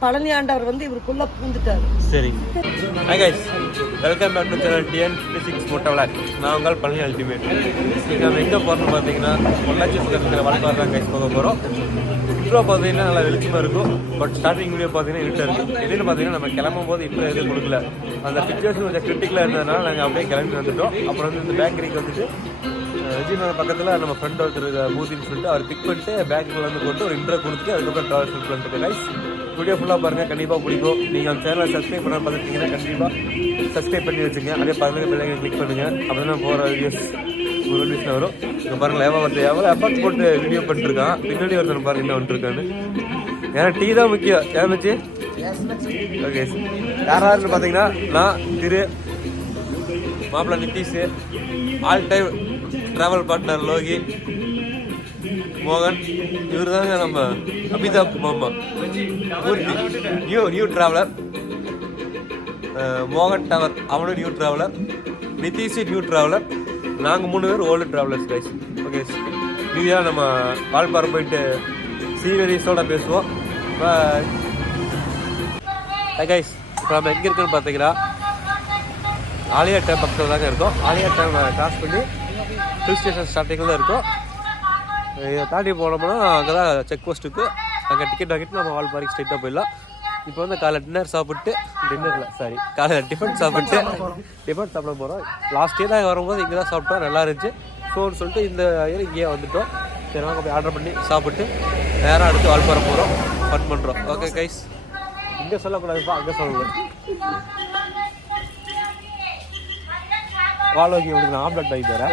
பழனி ஆண்டவர் வந்து இவருக்குள்ள பூந்துட்டாரு. சரி, hi guys, welcome back to channel TN26 moto vlog. நான் உங்கள் பழனி அல்டிமேட். இன்றைக்கி நம்ம எங்கே போகிறோம்னு பார்த்தீங்கன்னா பொள்ளாச்சி பக்கத்தில் வளர்ப்பார் தான் கைஸ் போக போகிறோம். இன்ட்ரோ பார்த்தீங்கன்னா நல்லா வெளிச்சமாக இருக்கும், பட் ஸ்டார்டிங் வீடியோ பார்த்தீங்கன்னா இருட்டாக இருக்குது. எதுன்னு பார்த்தீங்கன்னா நம்ம கிளம்பும் போது இப்போ எதுவும் கொடுக்கல, அந்த பிக்சர்ஸ் கொஞ்சம் கிரிட்டிக்கலாக இருந்ததுனால நாங்கள் அப்படியே கிளம்பி வந்துட்டோம். அப்புறம் வந்து இந்த பேக்கரிக்கு வந்துட்டு விஜயநகர் பக்கத்தில் நம்ம ஃப்ரெண்ட் ஒருத்தர் மூத்தின்னு சொல்லிட்டு அவர் பிக் பண்ணிட்டு பேக்கில் வந்து போட்டு ஒரு இன்ட்ரோ கொடுத்துட்டு அதுக்கப்புறம் ட்ராவல் ஷூட் பண்ணிட்டு கைஸ். வீடியோ ஃபுல்லாக பாருங்கள், கண்டிப்பாக பிடிக்கும். நீங்கள் அந்த சேனலை சப்ஸ்கிரைப் பண்ண பார்த்துட்டீங்கன்னா கண்டிப்பாக சப்ஸ்கிரைப் பண்ணி வச்சுங்க. அதே பக்கத்தில் பிள்ளைங்க கிளிக் பண்ணுங்கள், அப்போ தான் போகிற வீடியோஸ் நோட்டிஃபிகேஷன் வரும். இங்கே பாருங்கள் எவ்வளோ எஃபர்ட் போட்டு வீடியோ பண்ணிட்டுருக்கான். பின்னாடி ஒருத்தர் பாருங்க என்ன வந்துருக்கான்னு. ஏன்னா டீ தான் முக்கியம். ஏன் மச்சி? ஓகே, யாராருன்னு பார்த்தீங்கன்னா நான் திரு மாப்பிள்ளை Nithish, all time travel partner Loki, மோகன், இவர் தாங்க நம்ம அபிதாப் மாமா, மூர்த்தி நியூ ட்ராவலர், மோகன் டவர் அவனும் new traveller, Nitish new traveller, நாங்கள் 3 பேர் ஓல்டு ட்ராவலர்ஸ் கைஸ். ஓகே, மீதியாக நம்ம வால்பாறை போயிட்டு சீனரிஸோட பேசுவோம். கைஸ், இப்போ நம்ம எங்கே இருக்குன்னு பார்த்தீங்கன்னா ஆலியா டேம் பக்கத்தில் தாங்க இருக்கோம். ஆலியா டேம் கிராஸ் பண்ணி ஹில் ஸ்டேஷன் ஸ்டார்டிங்கில் தான் இருக்கும். இதை தாண்டி போனோம்னா அங்கே தான் செக் போஸ்ட்டுக்கு, அங்கே டிக்கெட் வாங்கிட்டு நம்ம வால்பாறைக்கு ஸ்ட்ரைட்டாக போயிடலாம். இப்போ வந்து காலைல டிஃபன் சாப்பிட்டு டிஃபன் சாப்பிட போகிறோம். லாஸ்ட் இயர் தான் வரும்போது இங்கே தான் சாப்பிட்டோம், நல்லா இருந்துச்சு. ஸோன்னு சொல்லிட்டு இந்த இயர் இங்கேயே வந்துவிட்டோம். சரி, வாங்க போய் ஆர்டர் பண்ணி சாப்பிட்டு நேராக அடுத்து வால்பாறை போகிறோம், ஃபன் பண்ணுறோம். ஓகே கைஸ், இங்கே சொல்லக்கூடாதுப்பா, அங்கே சொல்லக்கூடாது. வாழோகி உங்களுக்கு ஆம்லெட் வாங்கி தரேன்.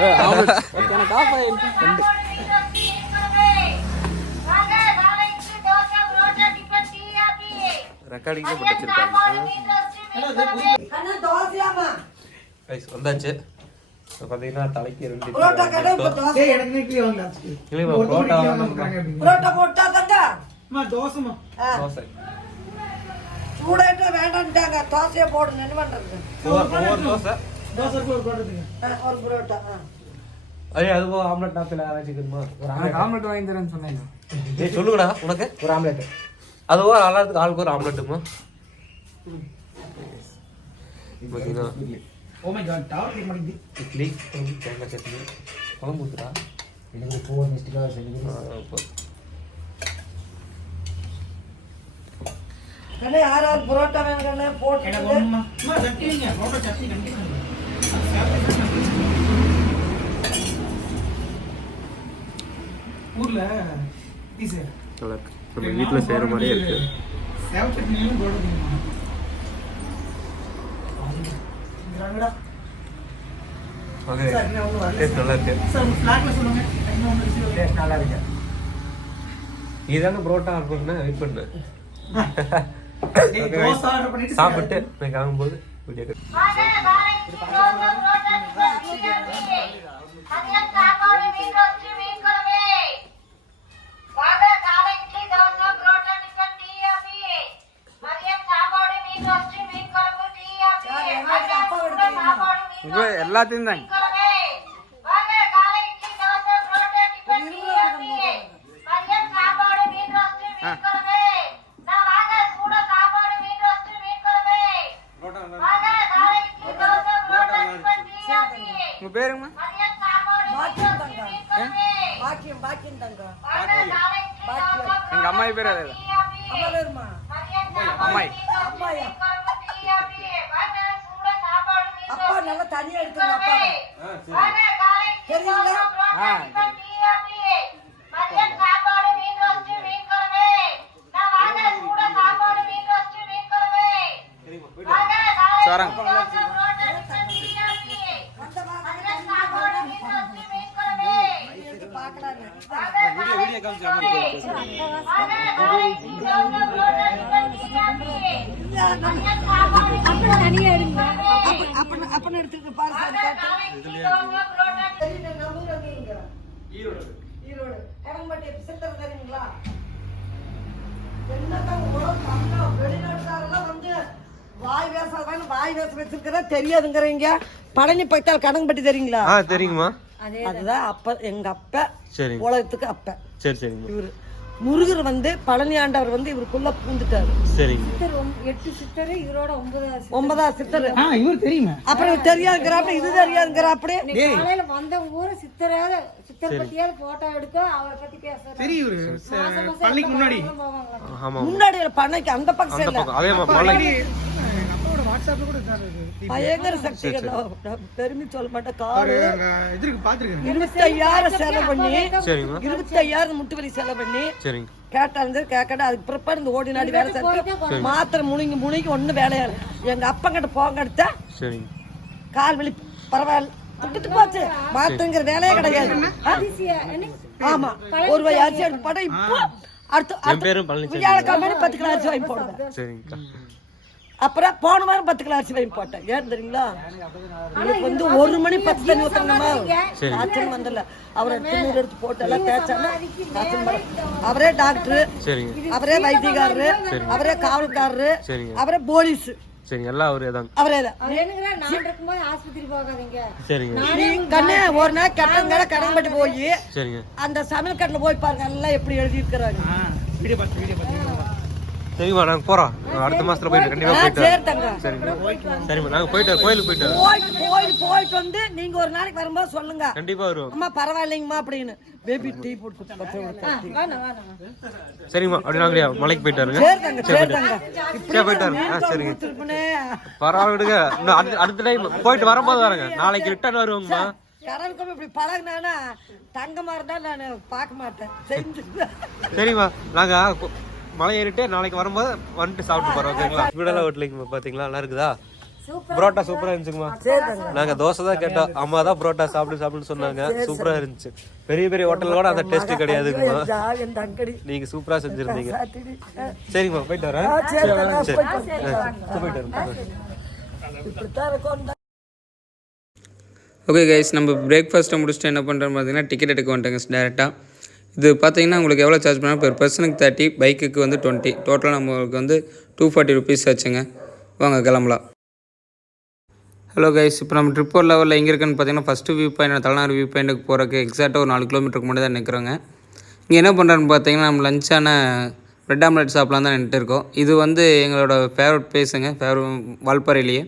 ரெக்கார்டிங் போட்டு வச்சிருக்காங்க. வந்தாச்சு. பார்த்தீங்கன்னா தலைக்கு 2 தோசை சூடாயிட்டு வேண்டாம்ட்டாங்க, தோசையை போடுங்க. என்ன பண்றது? தோசை ஒரு புரோட்டா. அதுவோ ஆம்லெட் நாப்பில் வச்சுக்கணுமா? ஒரு ஆம்லெட் வாங்கி தரேன்னு சொன்னேன். சொல்லுங்கடா, உனக்கு ஒரு ஆம்லெட். அதுவோ எல்லாத்துக்கும் ஆளுக்கு ஒரு ஆம்லெட்டுமா? பார்த்தீங்கன்னா இட்லி, தேங்காய் சட்னி, குழம்பு ஊற்றுடா. யார் யார் புரோட்டா வேணும் போட்டு ஊர்ல நம்ம வீட்டில் செய்கிற மாதிரியே இருக்கு. நல்லா இருக்கு. இதான புரோட்டா ஆர்டர் பண்ண வெயிட் பண்ண சாப்பிட்டு நான் கிளம்பும்போது வீடியோ எல்லாத்தையும் தான். உங்க பேருங்கம்மா? எங்க அம்மாயி பேர் அதே அம்மாயி. அப்பா நல்லா தனியா எடுத்துங்க அப்பா. தெரியுங்களா? அப்பன்னு எடுத்துட்டு பாரு. ஈரோடு கடம்பட்டி சித்தர் தெரியுங்களா? வெளிநாட்டுக்காரெல்லாம் வந்து வாய் வேச வச்சிருக்கிறதா தெரியாதுங்கிறீங்க. பழனி பக்கத்தால் கடம்பட்டி தெரியுங்களா? தெரியுமா? அதுதான் அப்ப எங்க அப்ப சரிங்க உலகத்துக்கு அப்ப. சரி சரிங்க இவரு முருகர் வந்து பழனி ஆண்டவர் வந்து இவருக்குள்ள பூந்துட்டாரு. சரிங்க 8 சித்தர் இவரோட 9வது சித்தர். இவர் தெரியுமா? அப்புறம் தெரியாதுங்கிறாப்படி இது தெரியாதுங்கிறாப்படி. காலையில வந்த ஊரு சித்தர் பத்தியாவது போட்டோ எடுக்க அவரை பத்தி பேசுறாரு. தெரியும் பள்ளிக்கு முன்னாடி ஆமா முன்னாடி பண்ணைக்கு அந்த பக்கம் இல்ல. அதே மாதிரி வாட்ஸ்அப்ல கூட இருக்காரு. பயங்கர சக்திகள். பெருமை சொல்ல மாட்டேன். காரு எதிர்க்கு பாத்துருக்கேன். 25,000 செலவு பண்ணி சரிங்க 25,000 முட்டு வலி செலவு பண்ணி சரிங்க கேட்டாலும் கேட்காது. அதுக்கு பிற்பாடு இந்த ஓடி நாடி வேலை செஞ்சு மாத்திரை முழுங்கி ஒண்ணு வேலையாது. எங்க அப்பங்கிட்ட போங்க எடுத்தா சரிங்க கால் வலி பரவாயில்ல விட்டுட்டு போச்சு. மாத்திரைங்கிற வேலையே கிடையாது. ஆமா ஒரு ரூபாய் அரிசி எடுத்து போட்டா இப்போ என் பேரும் பழனிசாமி. வியாழக்கிழமை 10 கிலோ அரிசி வாங்கி போடுவேன். சரிங்கக்கா அப்புறம் போன வாரம் 10 கிலோ அரிசி வாங்கி போட்டேன். ஏன் தெரியுங்களா? எனக்கு வந்து 1 மணி 10 தண்ணி ஊற்றணுமா காய்ச்சல் வந்தல. அவரை திருநூறு எடுத்து போட்டு எல்லாம் தேய்ச்சாங்க. அவரே டாக்டரு, சரிங்க அவரே வைத்தியக்காரரு, அவரே காவல்காரரு, சரிங்க அவரே போலீஸ். சரிங்க எல்லாம் அவரே தாங்க. அவரே தான். நான் இருக்கும்போது ஆஸ்பத்திரி போகாதீங்க. சரிங்க நீ கண்ணே ஒரு நாள் கட்டங்கடை கடன்பட்டு போய் சரிங்க அந்த சமையல் கட்டில் போய் பாருங்க எல்லாம் எப்படி எழுதி இருக்கிறாங்க. சரிம்மா நாங்க போறோம். அடுத்த மாசத்துல போயிட்டு கண்டிப்பா போயிட்டு சரி தங்க. சரிங்க சரிம்மா நாங்க போயிட்டு கோயிலுக்கு போயிட்டு வந்து நீங்க ஒரு நாளைக்கு வரும்போது சொல்லுங்க. கண்டிப்பா வருவோம். அம்மா பரவாயில்லைங்கம்மா அப்படின்னு பேபி டீ போட்டு சரிம்மா அப்படி நாங்க மலைக்கு போயிட்டு வருங்க. சரி தங்க சரி தங்க. சரி போயிட்டு வருங்க. சரிங்க பரவாயில்ல விடுங்க. இன்னும் அடுத்த டைம் போயிட்டு வரும்போது வரங்க. நாளைக்கு ரிட்டர்ன் வருவோங்கம்மா. கடலுக்கும் இப்படி பழகினானா தங்கமா இருந்தா நான் பார்க்க மாட்டேன். செஞ்சு சரிம்மா நாங்க மலை ஏறிட்டு நாளைக்கு வரும்போது வந்துட்டு சாப்பிட்டு போறோம். ஓகேங்களா? வீடெல்லாம் ஹோட்டலுக்கு பாத்தீங்களா நல்லா இருக்குதா? புரோட்டா சூப்பரா இருந்துச்சுங்கம்மா. நாங்க தோசை தான் கேட்டோம். அம்மா தான் புரோட்டா சாப்பிடுன்னு சொன்னாங்க. சூப்பரா இருந்துச்சு. பெரிய பெரிய ஹோட்டல் கூட அந்த டேஸ்ட் கிடையாதுங்கம்மா. நீங்க சூப்பரா செஞ்சிருந்தீங்க. சரிங்கம்மா போயிட்டு வரேன். போயிட்டு வரேன். ஓகே கைஸ், நம்ம பிரேக்ஃபாஸ்ட்டை முடிச்சுட்டு என்ன பண்ணுறோன்னு பார்த்தீங்கன்னா டிக்கெட் எடுக்க வந்துட்டேங்க டேரெக்டாக. இது பார்த்தீங்கன்னா உங்களுக்கு எவ்வளோ சார்ஜ் பண்ணால் பெர் பர்சனுக்கு 30, பைக்குக்கு வந்து 20, டோட்டலாக நம்மளுக்கு வந்து 240 ருபீஸ் ஆச்சுங்க. வாங்க கிளம்பலாம். ஹலோ கைஸ், இப்போ நம்ம ட்ரிப் ஒரு லெவலில் எங்கே இருக்குன்னு பார்த்தீங்கன்னா ஃபஸ்ட்டு வியூ பாயிண்ட் தலைநாடு வியூ பாயிண்ட்டுக்கு போகிறக்கு எக்ஸாக்டாக ஒரு 4 கிலோமீட்டருக்கு முன்னாடி தான் நிற்கிறோங்க. இங்கே என்ன பண்ணுறோன்னு பார்த்தீங்கன்னா நம்ம லஞ்சான ப்ரெட் ஆம்லெட் சாப்பிட்லாம் தான் நின்றுட்டு இருக்கோம். இது வந்து எங்களோட ஃபேவரட் பிளேஸுங்க, வால்பாறையிலேயே.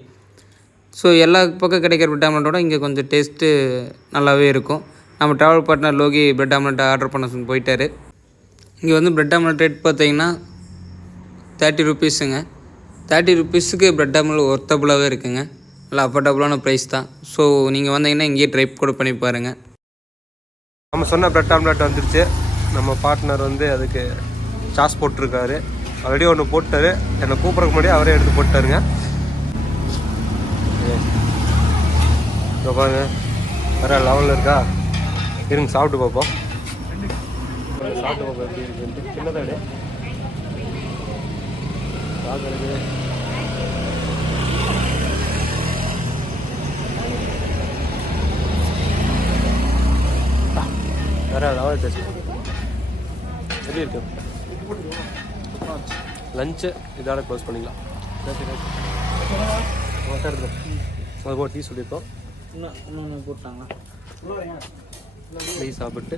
ஸோ எல்லா பக்கம் கிடைக்கிற ப்ரெட் ஆம்லெட்டோட இங்கே கொஞ்சம் டேஸ்ட்டு நல்லாவே இருக்கும். நம்ம travel partner Loki bread omelette order பண்ண போயிட்டார். இங்கே வந்து ப்ரெட் ஆம்லெட் ரேட் பார்த்தீங்கன்னா 30 ருபீஸுங்க. 30 ருபீஸுக்கு ப்ரெட் ஆம்லெட் ஒர்த்தபுளாகவே இருக்குங்க. நல்லா அஃபோர்டபுளான ப்ரைஸ் தான். ஸோ நீங்கள் வந்தீங்கன்னா இங்கேயே ட்ரை கூட பண்ணி பாருங்கள். நம்ம சொன்ன ப்ரெட் ஆம்லெட் வந்துருச்சு. நம்ம பார்ட்னர் வந்து அதுக்கு சாஸ் போட்டிருக்காரு. ஆல்ரெடி ஒன்று போட்டார். என்னை கூப்பிட்றதுக்கு முன்னாடி அவரே எடுத்து போட்டாருங்க. பாருங்க வேற லெவலில் இருக்கா? இருங்க சாப்பிட்டு பார்ப்போம். சாப்பிட்டு பார்ப்போம் எப்படி இருக்குன்ட்டு. சின்னதாடு பார்க்கறது வேற லெவல் டேஸ்ட். எப்படி இருக்கு? லஞ்சு இதோட க்ளோஸ் பண்ணிக்கலாம். அதுக்கு டீ சொல்லியிருக்கோம். இன்னொன்று போட்டாங்களா? டீ சாப்பிட்டு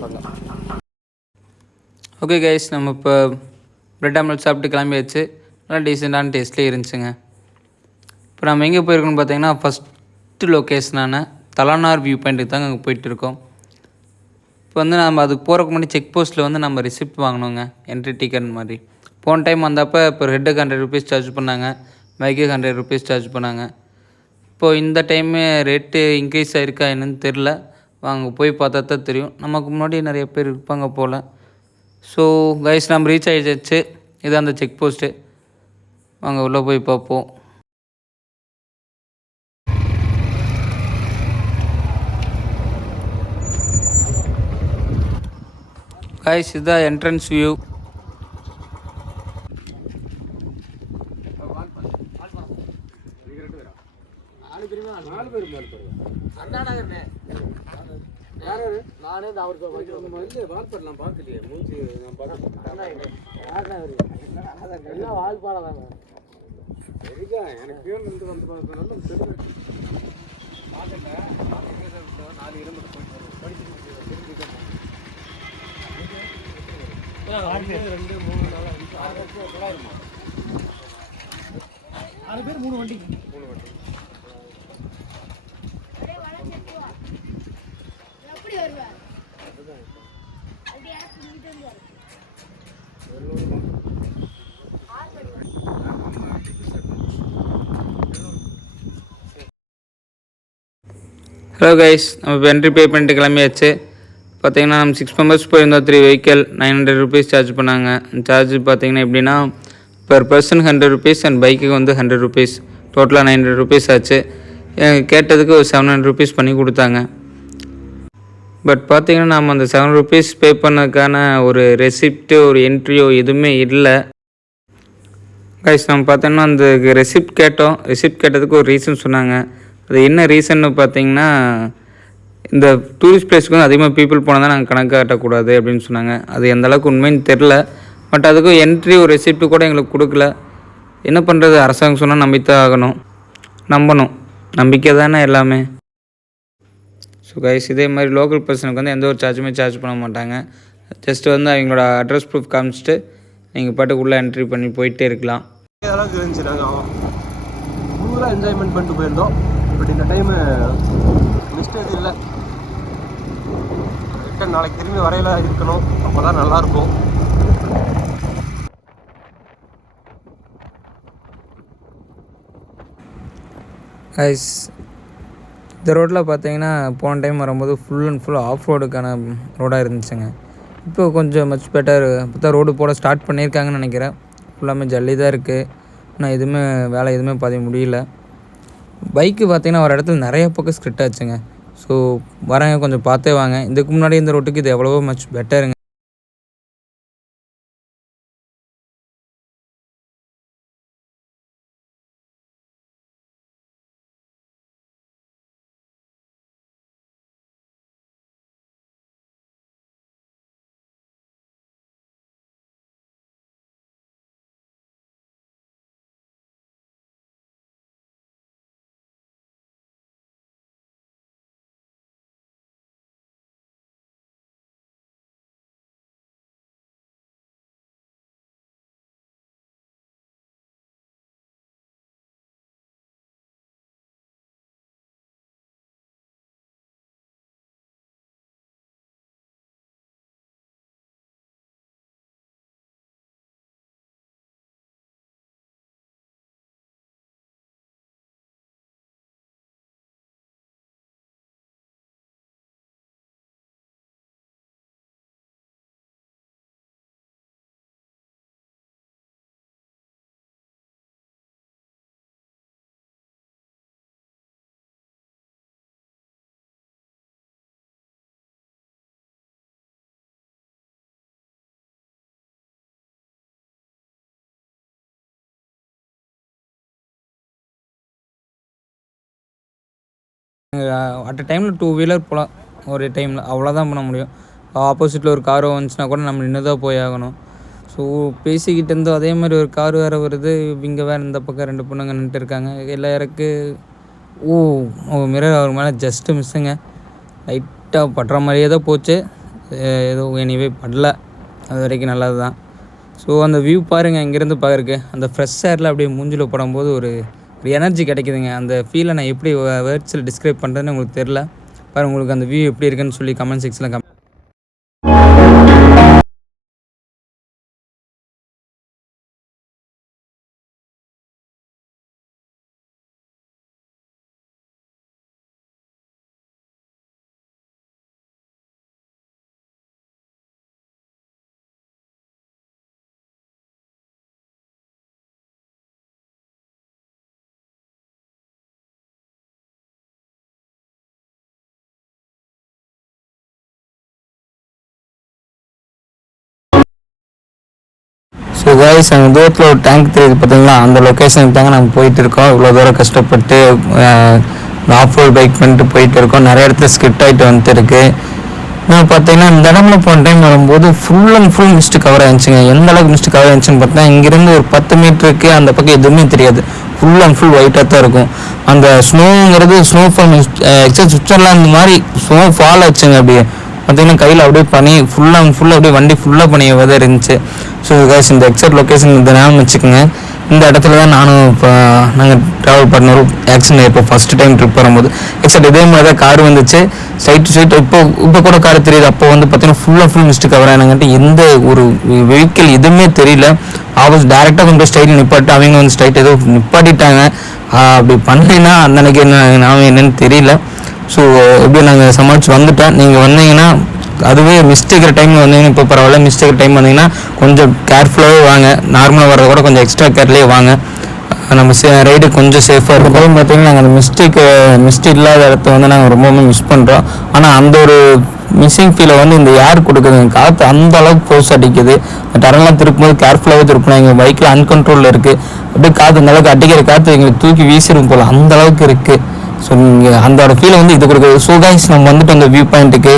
பண்ணலாம். ஓகே கைஸ், நம்ம இப்போ ப்ரெட் ஆம்லெட் சாப்பிட்டு கிளம்பியாச்சு. நல்லா டீசெண்டான டேஸ்ட்லேயே இருந்துச்சுங்க. இப்போ நம்ம எங்கே போயிருக்கோன்னு பார்த்தீங்கன்னா ஃபஸ்ட்டு லொக்கேஷனான தலைநாடு வியூ பாயிண்ட்டுக்கு தாங்க அங்கே போயிட்டுருக்கோம். இப்போ வந்து நம்ம அதுக்கு போகிறதுக்கு முன்னாடி செக் போஸ்ட்டில் வந்து நம்ம ரிசிப்ட் வாங்கணுங்க, என்ட்ரி டிக்கெட் மாதிரி. போன டைம் வந்தப்போ இப்போ ஹெட்டுக்கு 100 ருபீஸ் சார்ஜ் பண்ணாங்க, பைக்குக்கு 100 ருபீஸ் சார்ஜ் பண்ணாங்க. இப்போது இந்த டைமு ரேட்டு இன்க்ரீஸ் ஆகிருக்கா என்னன்னு தெரில. வாங்க போய் பார்த்தா தான் தெரியும். நமக்கு முன்னாடி நிறைய பேர் இருப்பாங்க போல். ஸோ கைஸ் நம்ம ரீச் ஆகிடுச்சு. இதான் அந்த செக் போஸ்ட்டு. வாங்க உள்ளே போய் பார்ப்போம். கைஸ் இதுதான் என்ட்ரன்ஸ் வியூ. ஹலோ கைஸ், நம்ம இப்போ என்ட்ரி பே பண்ணிட்டு கிளம்பியாச்சு. பார்த்தீங்கன்னா நம்ம 6 மெம்பர்ஸ் போயிருந்தோம். 3 வெஹிக்கல் 900 ருபீஸ் சார்ஜ் பண்ணாங்க. சார்ஜ் பார்த்தீங்கன்னா எப்படின்னா பெர் பர்சன் 100 ருபீஸ் அண்ட் பைக்குக்கு வந்து 100 ருபீஸ், டோட்டலாக 900 ருபீஸ் ஆச்சு. கேட்டதுக்கு ஒரு 700 ருபீஸ் பண்ணி கொடுத்தாங்க. பட் பார்த்தீங்கன்னா நம்ம அந்த 7 ருபீஸ் பே பண்ணதுக்கான ஒரு ரெசிப்ட்டு ஒரு என்ட்ரியோ எதுவுமே இல்லை. கைஸ் நம்ம பார்த்தோன்னா அந்த ரெசிப்ட் கேட்டதுக்கு ஒரு ரீசன் சொன்னாங்க. அது என்ன ரீசன்னு பார்த்தீங்கன்னா இந்த டூரிஸ்ட் பிளேஸ்க்கு வந்து அதிகமாக பீப்புள் போனால் தான் நாங்கள் கணக்கு காட்டக்கூடாது அப்படின்னு சொன்னாங்க. அது எந்த அளவுக்கு உண்மைன்னு தெரில. பட் அதுக்கும் என்ட்ரி ஒரு ரெசிப்ட்டு கூட எங்களுக்கு கொடுக்கல. என்ன பண்ணுறது, அரசாங்கம் சொன்னால் நம்பித்தான் ஆகணும், நம்பணும், நம்பிக்கை தானே எல்லாமே. ஸோ கைஸ், இதே மாதிரி லோக்கல் பர்சனுக்கு வந்து எந்த ஒரு சார்ஜுமே சார்ஜ் பண்ண மாட்டாங்க. ஜஸ்ட் வந்து அவங்களோட அட்ரஸ் ப்ரூஃப் காமிச்சிட்டு நீங்கள் பாட்டுக்குள்ளே என்ட்ரி பண்ணி போயிட்டே இருக்கலாம். அளவுக்கு இருந்துச்சு. நாங்கள் ஃபுல்லாக என்ஜாய்மெண்ட் பண்ணிட்டு போயிருந்தோம். பட் இந்த டைமு மிஸ்டேக் இல்லை. ரிட்டன் நாளைக்கு திரும்பி வரையில இருக்கணும், அப்போ தான் நல்லாயிருக்கும். கைஸ், இந்த ரோட்டில் பார்த்தீங்கன்னா போன டைம் வரும்போது ஃபுல் அண்ட் ஃபுல் ஆஃப் ரோடுக்கான ரோடாக இருந்துச்சுங்க. இப்போ கொஞ்சம் மச் பெட்டர். இப்போ தான் ரோடு போட ஸ்டார்ட் பண்ணியிருக்காங்கன்னு நினைக்கிறேன். ஃபுல்லாமே ஜல்லி தான் இருக்குது. ஆனால் எதுவுமே வேலை எதுவுமே பார்த்து முடியல. பைக்கு பார்த்தீங்கன்னா ஒரு இடத்துல நிறைய பக்கம் ஸ்கிரிட் ஆச்சுங்க. ஸோ வரேங்க, கொஞ்சம் பார்த்தே வாங்க. இதுக்கு முன்னாடி இந்த ரோட்டுக்கு இது எவ்வளவோ மச் பெட்டருங்க. அட் அ டைமில் 2 வீலர் போகலாம் ஒரு டைமில், அவ்வளோதான் பண்ண முடியும். ஆப்போசிட்டில் ஒரு காரோ வந்துச்சுன்னா கூட நம்ம நின்று தான் போய் ஆகணும். ஸோ பேசிக்கிட்டு இருந்தோம். அதே மாதிரி ஒரு கார் வேறு வருது. இங்கே வேறு இந்த பக்கம் 2 பொண்ணுங்க நின்றுட்டு இருக்காங்க. எல்லாருக்கு மிரர் அவர் மேலே ஜஸ்ட்டு மிஸ்ஸுங்க. லைட்டாக படுற மாதிரியே தான் போச்சு. ஏதோ எனிவே படல, அது வரைக்கும் நல்லது தான். ஸோ அந்த வியூ பாருங்கள், இங்கேருந்து பார்க்குறக்கு அந்த ஃப்ரெஷ் ஏரில் அப்படியே மூஞ்சில் படும்போது ஒரு எனர்ஜி கிடைக்குதுங்க. அந்த ஃபீலை நான் எப்படி வேர்ட்ஸில் டிஸ்கிரைப் பண்ணுறதுன்னு உங்களுக்கு தெரில. பாருங்கள், உங்களுக்கு அந்த வியூ எப்படி இருக்குன்னு சொல்லி கமெண்ட் செக்ஷனில் ஸோ கைஸ், அங்கே தூரத்தில் ஒரு டேங்க் தெரியுது பார்த்தீங்களா, அந்த லொக்கேஷனுக்கு தாங்க நாங்கள் போயிட்டு இருக்கோம். இவ்வளோ தூரம் கஷ்டப்பட்டு ஆஃப் ரோட் பைக் பண்ணிட்டு போயிட்டு இருக்கோம். நிறைய இடத்துல ஸ்கிட் ஆகிட்டு வந்துட்டு இருக்கு. நான் பார்த்தீங்கன்னா இந்த இடம்ல போன டைம் வரும்போது full and full mist cover ஆயிடுச்சுங்க. எந்த அளவுக்கு மிஸ்ட் கவர் ஆயிடுச்சுன்னு பார்த்தா இங்கேருந்து ஒரு 10 மீட்டருக்கு அந்த பக்கம் எதுவுமே தெரியாது. ஃபுல் அண்ட் ஃபுல் ஒயிட்டாக தான் இருக்கும். அந்த ஸ்னோங்கிறது ஸ்னோஃபால் எக்ஸாக்ட் சுவிட்சர்லாந்து மாதிரி ஸ்னோ ஃபால் ஆச்சுங்க. அப்படியே பார்த்தீங்கன்னா கையில் அப்படியே பனி ஃபுல் அண்ட் ஃபுல் அப்படியே வண்டி ஃபுல்லாக பனியை தான் இருந்துச்சு. ஸோ கைஸ் இந்த எக்ஸாக்ட் லொக்கேஷன் இந்த ஞாபகம் வச்சுக்கோங்க. இந்த இடத்துல தான் நானும் இப்போ நாங்கள் ட்ராவல் பண்ண ஒரு ஆக்சிடென்ட் இப்போ ஃபஸ்ட்டு டைம் ட்ரிப் வரும்போது எக்ஸாக்ட் இதே மாதிரி தான் கார் வந்துச்சு சைட் டு சைட். இப்போ கூட கார் தெரியுது. அப்போ வந்து பார்த்தீங்கன்னா full and full mist cover ஆனாங்கன்ட்டு எந்த ஒரு வெஹிக்கிள் எதுவுமே தெரியல. ஆல்மோஸ்ட் டேரெக்டாக கொண்டு ஸ்ட்ரைட் நிப்பாட்டு அவங்க வந்து ஸ்ட்ரைட் ஏதோ நிப்பாட்டிட்டாங்க. அப்படி பண்ணலைன்னா அந்த அன்னைக்கு நான் என்னன்னு தெரியல. ஸோ எப்படியும் நாங்கள் சமாளித்து வந்துட்டோம். நீங்கள் வந்தீங்கன்னா அதுவே மிஸ்டேக்கிற டைமில் வந்தீங்கன்னா இப்போ பரவாயில்ல. மிஸ்டேக்கிற டைம் வந்தீங்கன்னா கொஞ்சம் கேர்ஃபுல்லாகவே வாங்க. நார்மலாக வர்றத கூட கொஞ்சம் எக்ஸ்ட்ரா கேர்லேயே வாங்க. நம்ம ரைடு கொஞ்சம் சேஃபாக இருக்கும். அப்புறம் பார்த்தீங்கன்னா நாங்கள் அந்த மிஸ்டேக் இல்லாத இடத்த வந்து நாங்கள் ரொம்பவுமே மிஸ் பண்ணுறோம். ஆனால் அந்த ஒரு மிஸ்ஸிங் ஃபீலை வந்து இந்த ஏர் கொடுக்குதுங்க. காற்று அந்த அளவுக்கு ஃபோர்ஸ் அடிக்குது. டரெல்லாம் திருப்பும்போது கேர்ஃபுல்லாகவே திருப்பணும். எங்கள் பைக்கில் அன்கண்ட்ரோலில் இருக்குது. அப்படியே காற்று அந்த அளவுக்கு அடிக்கிற காற்று எங்களுக்கு தூக்கி வீசிடும் போல் அந்த அளவுக்கு இருக்குது. ஸோ நீங்கள் அந்த ஃபீலை வந்து இது கொடுக்குது. ஸோ கைஸ் நம்ம வந்துட்டு அந்த வியூ பாயிண்ட்டுக்கு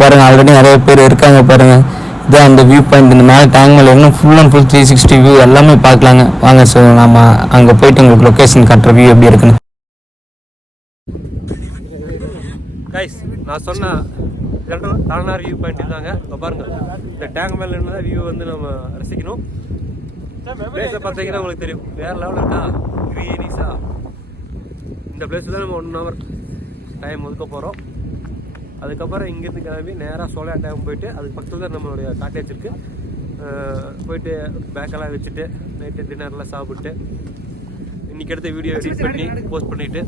பாருங்கள் ஆல்ரெடி நிறைய பேர் இருக்காங்க பாருங்கள். இதான் அந்த வியூ பாயிண்ட். இந்த மேலே டேங்க் மேலே இன்னும் ஃபுல் அண்ட் ஃபுல் 360 வியூ எல்லாமே பார்க்கலாங்க வாங்க. ஸோ நம்ம அங்கே போயிட்டு உங்களுக்கு லொக்கேஷன் காட்டுற வியூ எப்படி இருக்குன்னு. கைஸ் நான் சொன்ன தலைநார் வியூ பாயிண்ட் இருந்தாங்க. இப்போ பாருங்கள் இந்த டேங்க் மேலே இருந்தால் வியூ வந்து நம்ம ரசிக்கணும். பிளேஸை பார்த்தீங்கன்னா உங்களுக்கு தெரியும் வேறு லெவலில் இருக்கா க்ரீனிஸா. இந்த பிளேஸில் தான் நம்ம 1 hour டைம் ஒதுக்க போகிறோம். அதுக்கப்புறம் இங்கேருந்து கிளம்பி நேராக சோலையா டேம் போயிட்டு அதுக்கு பக்கத்தில் தான் நம்மளுடைய காட்டேஜ் இருக்குது. போயிட்டு பேக்கெல்லாம் வச்சுட்டு நைட்டு டின்னர்லாம் சாப்பிட்டு இன்றைக்கி எடுத்த வீடியோ எடிட் பண்ணி போஸ்ட் பண்ணிவிட்டு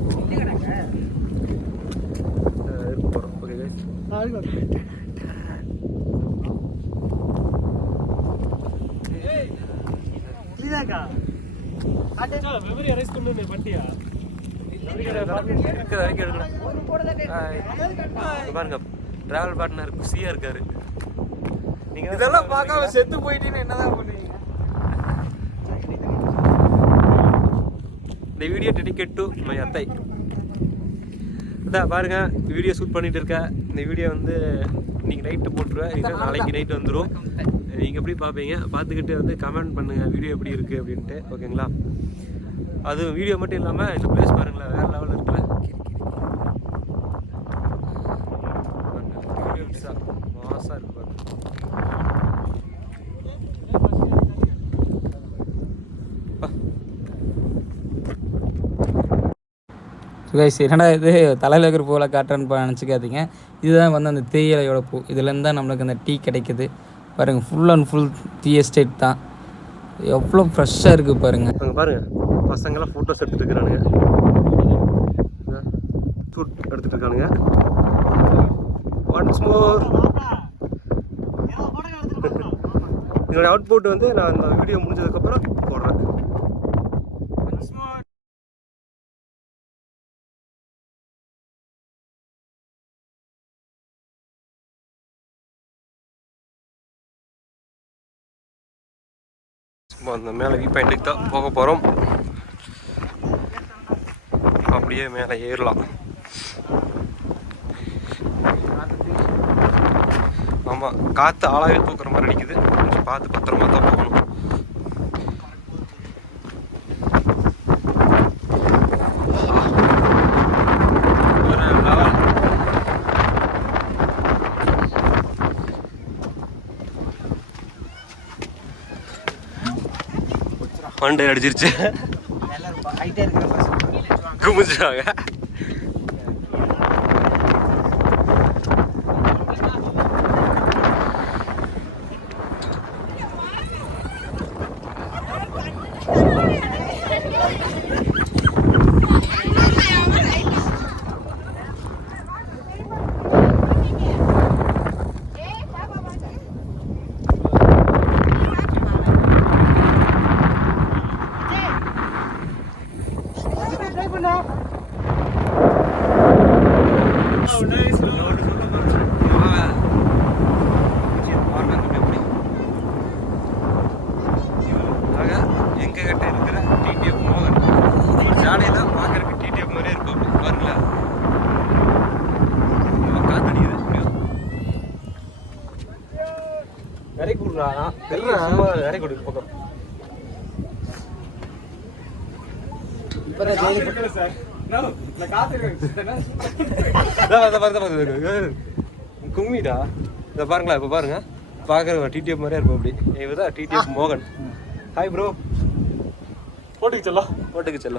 இருக்க போகிறோம். Okay guys. பாருங்க டிராவல் பார்ட்னர் குஷியா இருக்காரு. நீங்க இதெல்லாம் பார்க்காம செத்து போயிட்டீங்கன்னா என்னதான் பண்ணுவீங்க? இந்த வீடியோ டெடிகேட் டு மை அத்தை. அதான் பாருங்க வீடியோ ஷூட் பண்ணிட்டு இருக்கேன். இந்த வீடியோ வந்து இன்னைக்கு நைட்டு போட்டுருவேன். இல்லை நாளைக்கு நைட்டு வந்துடும். நீங்கள் எப்படி பார்ப்பீங்க பார்த்துக்கிட்டு வந்து கமெண்ட் பண்ணுங்கள் வீடியோ எப்படி இருக்குது அப்படின்ட்டு. ஓகேங்களா? அது வீடியோ மட்டும் இல்லாமல் இந்த பிளேஸ் பாருங்களேன் வேறு லெவலில் இருக்குல்ல. மாசாக இருக்கு பாருங்க. கைஸ் என்னடா இது தலையில் இருக்கிற பூவில் காட்டுறேன்னு நினச்சிக்காதீங்க. இதுதான் வந்து அந்த தேயிலையோட பூ. இதுலேருந்து தான் நம்மளுக்கு அந்த டீ கிடைக்குது. பாருங்கள் full and full tea estate தான். எவ்வளோ ஃப்ரெஷ்ஷாக இருக்குது பாருங்கள். அங்கே பாருங்கள் பசங்களாம் ஃபோட்டோஸ் எடுத்துகிட்டு இருக்கிறானுங்க. ஷூட் எடுத்துகிட்டு இருக்கானுங்க. ஒன்ஸ் மோர் இதோட அவுட்புட் வந்து நான் இந்த வீடியோ முடிஞ்சதுக்கப்புறம் போடுறேன். அந்த மேலே வியூ பாயிண்ட்டுக்கு தான் போக போகிறோம். அப்படியே மேலே ஏறலாம். ஆமாம் காற்று ஆளாவே தூக்குற மாதிரி அடிக்குது. கொஞ்சம் பார்த்து பத்திரமா தான் போகணும். மண்டை அடிச்சிருச்சு குமிஞ்சாங்க. எங்ககிட்ட இருக்கிற டிடிஎஃப் மோகன் ஜாலியெல்லாம் பார்க்கறதுக்கு டிடிஎஃப் மாதிரியே இருக்கும். பாருங்களா காத்தடிக்குது. வெரி குட்ரா வெரி குட் பக்கம். கும்மிடா இதை பாருங்களா இப்போ பாருங்க பார்க்குற டிடிஎஃப் மாதிரியே இருப்போம் அப்படி இவதான் டிடிஎஃப் மோகன். Hi bro. போட்டுக்கு செல்லம்